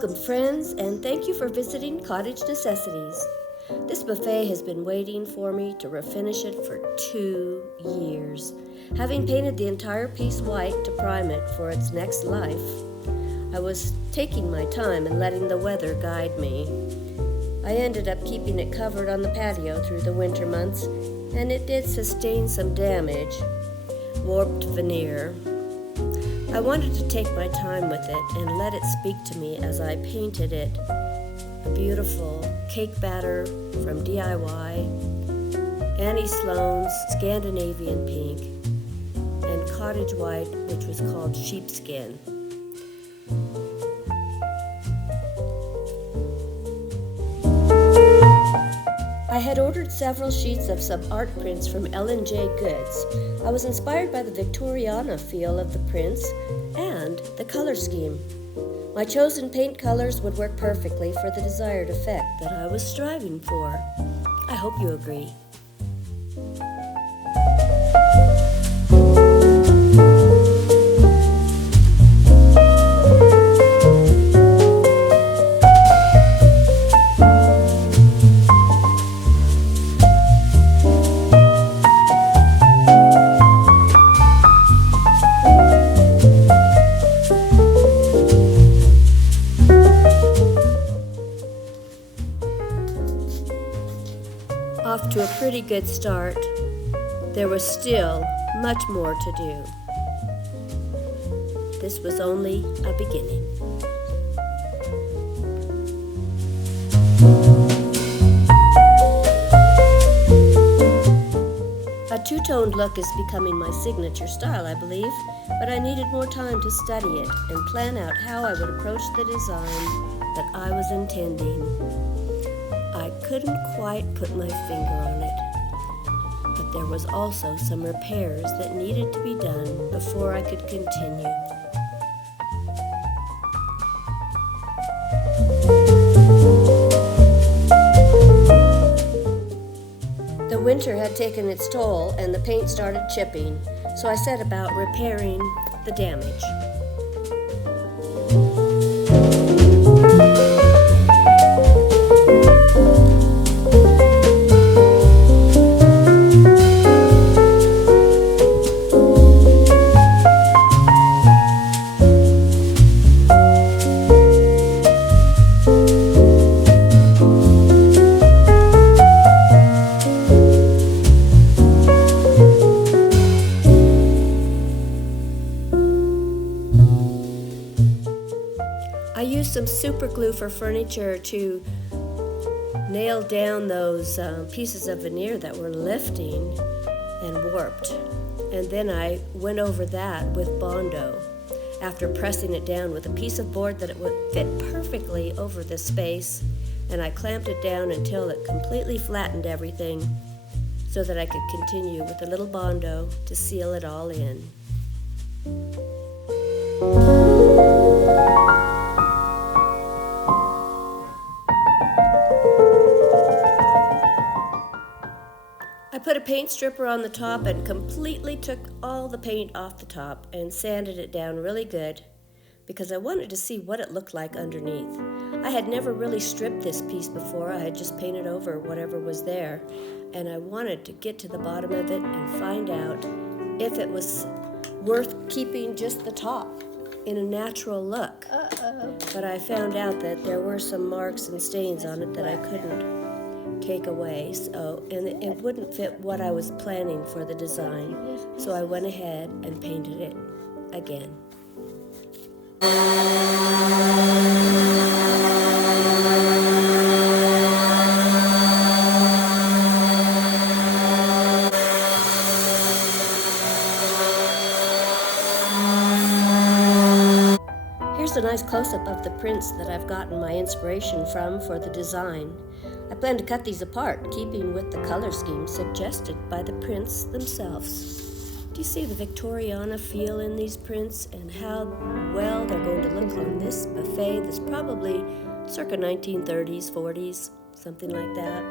Welcome, friends, and thank you for visiting Cottage Necessities. This buffet has been waiting for me to refinish it for 2 years. Having painted the entire piece white to prime it for its next life, I was taking my time and letting the weather guide me. I ended up keeping it covered on the patio through the winter months, and it did sustain some damage. Warped veneer. I wanted to take my time with it and let it speak to me as I painted it. A beautiful cake batter from DIY, Annie Sloan's Scandinavian pink, and cottage white, which was called sheepskin. I had ordered several sheets of some art prints from L&J Goods. I was inspired by the Victoriana feel of the prints and the color scheme. My chosen paint colors would work perfectly for the desired effect that I was striving for. I hope you agree. Off to a pretty good start. There was still much more to do. This was only a beginning. A two-toned look is becoming my signature style, I believe, but I needed more time to study it and plan out how I would approach the design that I was intending. I couldn't quite put my finger on it, but there was also some repairs that needed to be done before I could continue. The winter had taken its toll and the paint started chipping, so I set about repairing the damage. I used some super glue for furniture to nail down those pieces of veneer that were lifting and warped. And then I went over that with Bondo after pressing it down with a piece of board that it would fit perfectly over the space, and I clamped it down until it completely flattened everything so that I could continue with a little Bondo to seal it all in. I put a paint stripper on the top and completely took all the paint off the top and sanded it down really good because I wanted to see what it looked like underneath. I had never really stripped this piece before. I had just painted over whatever was there, and I wanted to get to the bottom of it and find out if it was worth keeping just the top in a natural look. But I found out that there were some marks and stains on it that I couldn't take away, and it wouldn't fit what I was planning for the design, so I went ahead and painted it again. Here's a nice close-up of the prints that I've gotten my inspiration from for the design. I plan to cut these apart, keeping with the color scheme suggested by the prints themselves. Do you see the Victoriana feel in these prints and how well they're going to look on this buffet that's probably circa 1930s, 40s, something like that?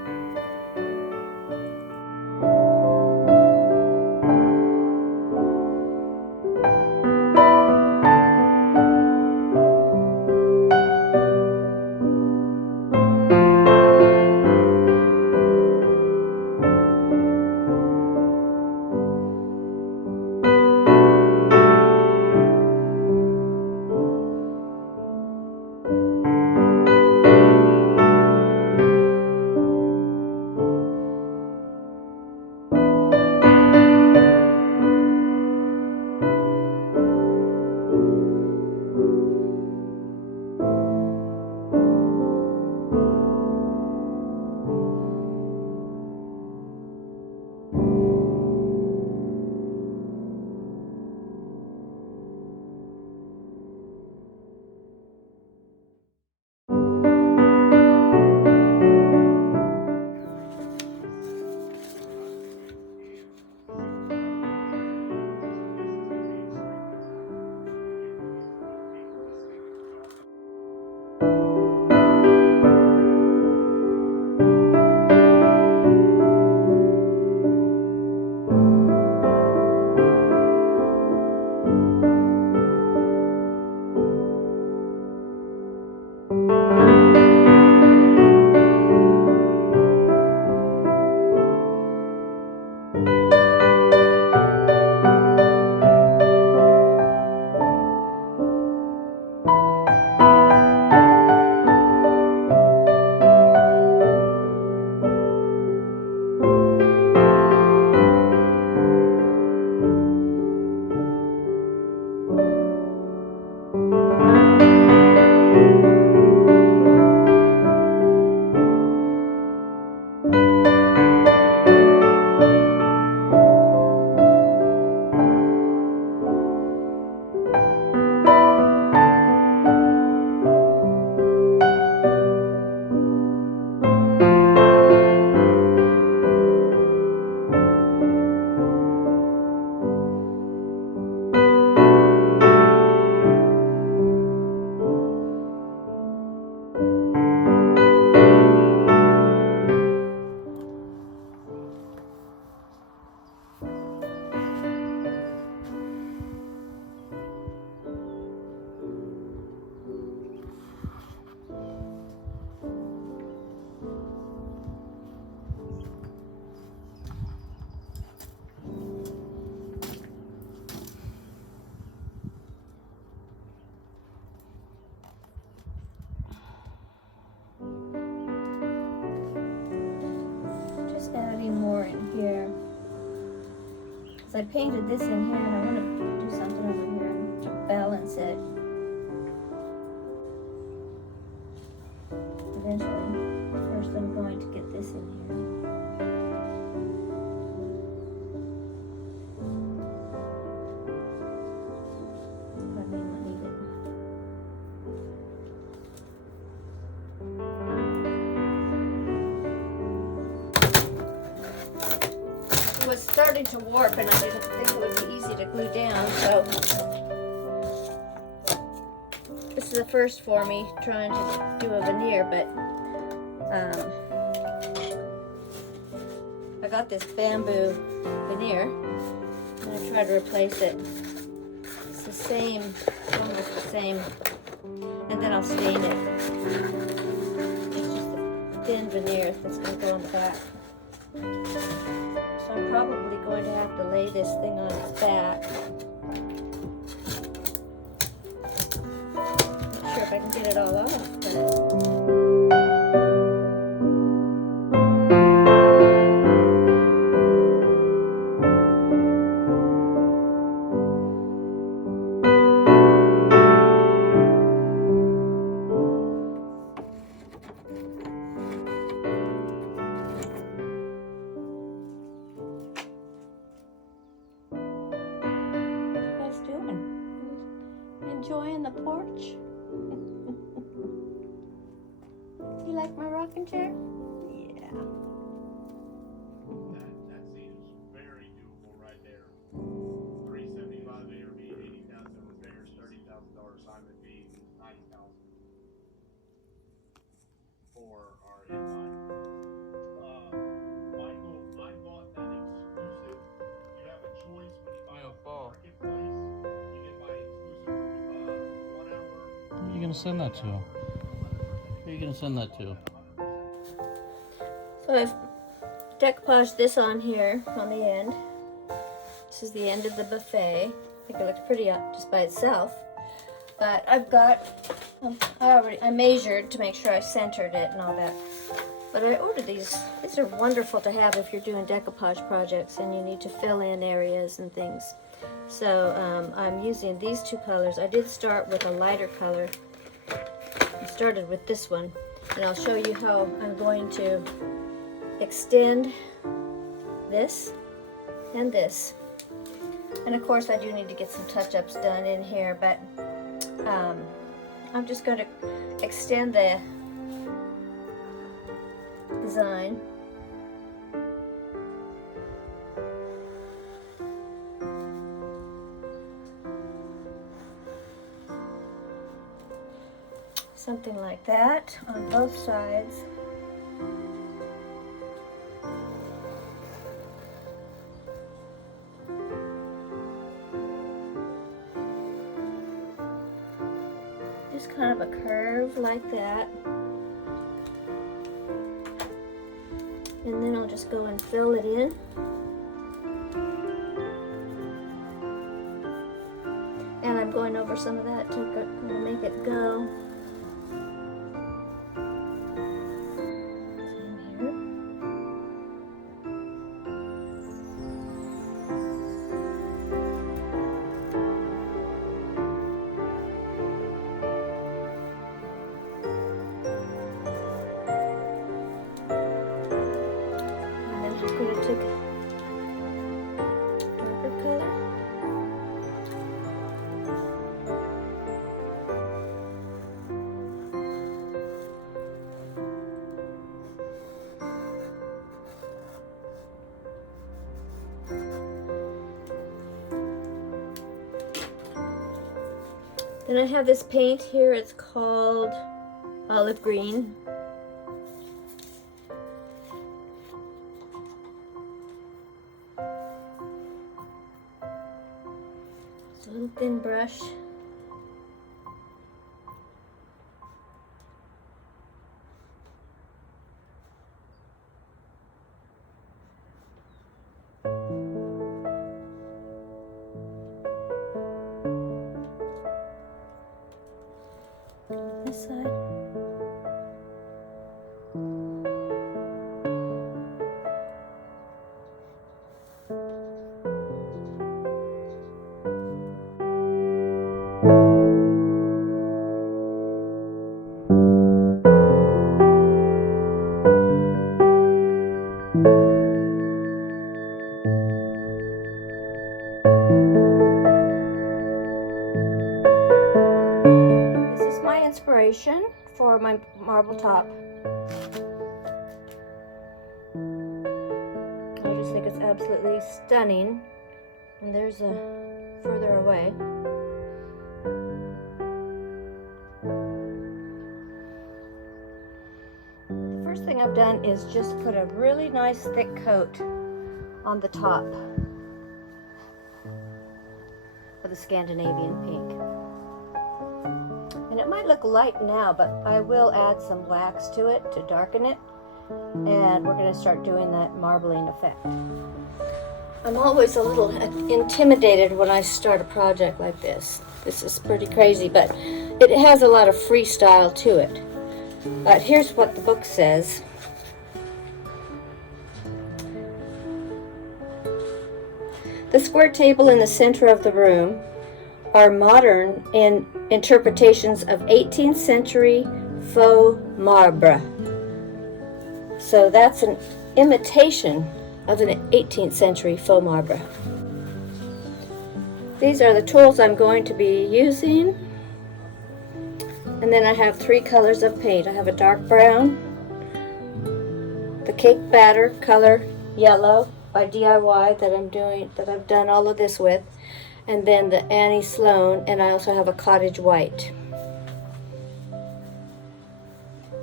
I painted this in here, and I want to do something over here to balance it. Eventually. First I'm going to get this in here. I may not need it. It was starting to warp, and I didn't think it would be easy to glue down, so this is the first for me trying to do a veneer, but I got this bamboo veneer, and I tried to replace it. It's the same, almost the same, and then I'll stain it. It's just a thin veneer that's going to go on the back. So I'm probably going to have to lay this thing on its back. Not sure if I can get it all off, but enjoying the porch? You like my rocking chair? Yeah. That seems very doable right there. $375 ARV, $80,000 repairs, $30,000 assignment fee, $90,000 for our invite. Michael, I bought that exclusive. You have a choice when you buy off the marketplace. You can buy exclusive 1 hour. Who are you gonna send that to? Who are you gonna send that to? So I've decoupaged this on here on the end. This is the end of the buffet. I think it looks pretty up just by itself. But I've got, I measured to make sure I centered it and all that. But I ordered these. These are wonderful to have if you're doing decoupage projects and you need to fill in areas and things. So I'm using these two colors. I did start with a lighter color. I started with this one, and I'll show you how I'm going to extend this and this. And of course I do need to get some touch-ups done in here, but I'm just going to extend the design. Something like that on both sides. Just kind of a curve like that. And then I'll just go and fill it in. And I'm going over some of that to make it go. Then I have this paint here, it's called olive green. It's a little thin brush. This side. for my marble top. I just think it's absolutely stunning. And there's a further away. The first thing I've done is just put a really nice thick coat on the top of the Scandinavian pink. And it might look light now, but I will add some wax to it to darken it. And we're going to start doing that marbling effect. I'm always a little intimidated when I start a project like this. This is pretty crazy, but it has a lot of freestyle to it. But here's what the book says. The square table in the center of the room are modern in interpretations of 18th century faux marbre. So that's an imitation of an 18th century faux marbre. These are the tools I'm going to be using. And then I have 3 colors of paint. I have a dark brown, the cake batter color yellow by DIY that I've done all of this with, and then the Annie Sloan, and I also have a cottage white.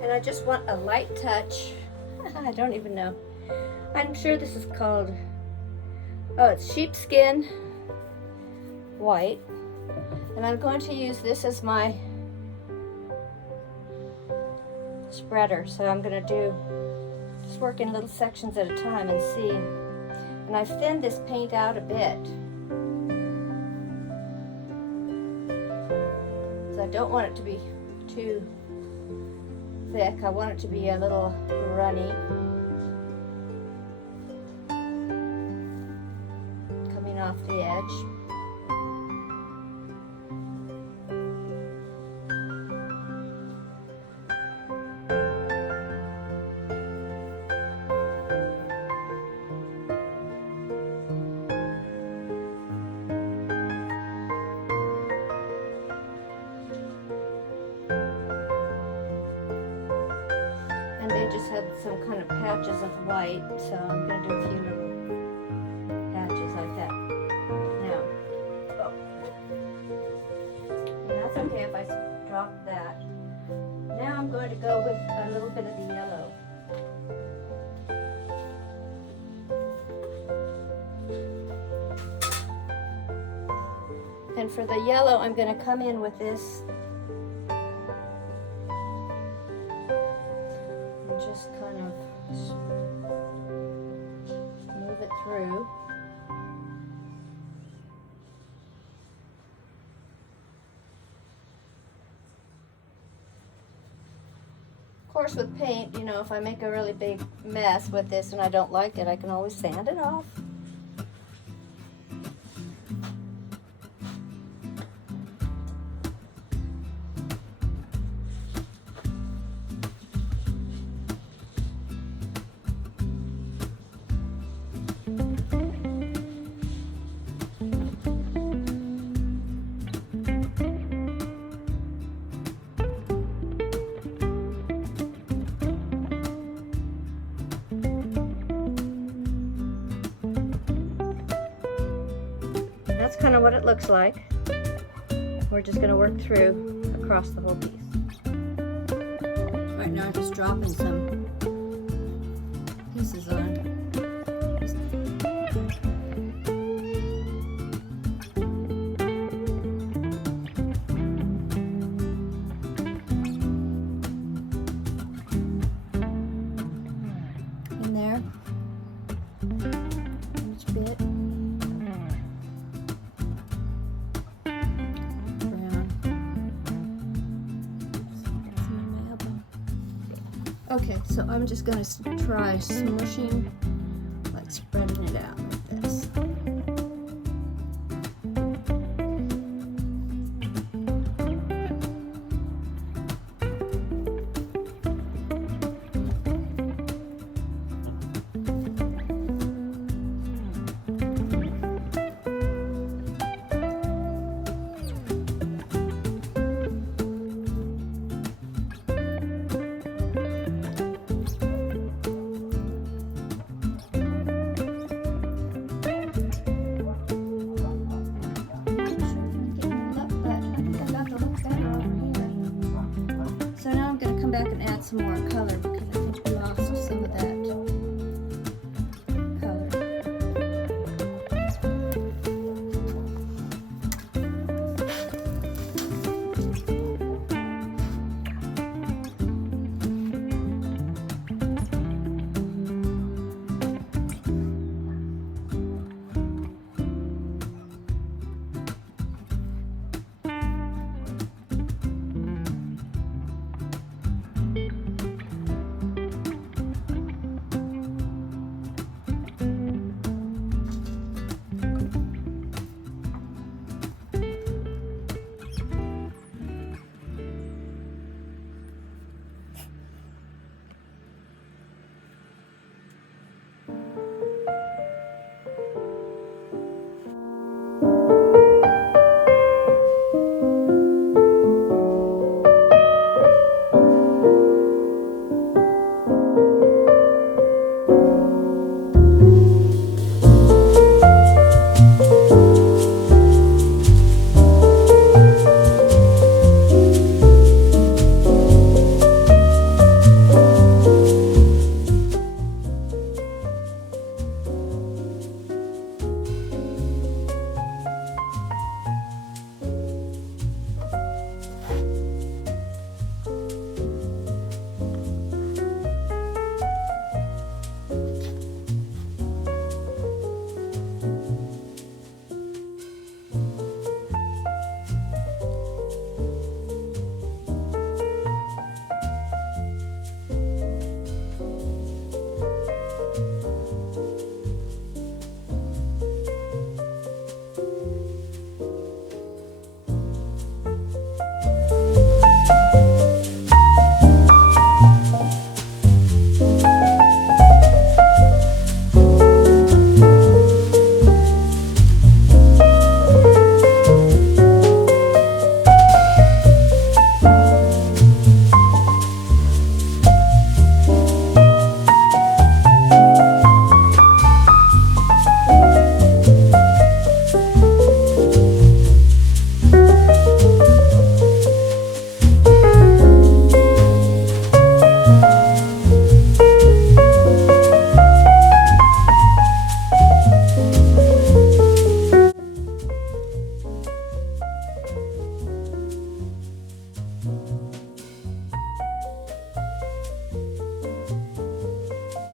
And I just want a light touch. I don't even know. I'm sure this is called, it's sheepskin white. And I'm going to use this as my spreader. So I'm going to just work in little sections at a time and see. And I've thinned this paint out a bit. So I don't want it to be too thick. I want it to be a little runny. Off the edge. And they just had some kind of patches of white, so I'm going to do a few little patches like that. Okay, if I drop that. Now I'm going to go with a little bit of the yellow. And for the yellow, I'm going to come in with this and just kind of move it through. Of course, with paint, you know, if I make a really big mess with this and I don't like it, I can always sand it off. That's kind of what it looks like. We're just going to work through across the whole piece. Right now I'm just dropping some pieces on. In there. Each bit. Okay, so I'm just going to try smushing, like spreading it out like this. some more color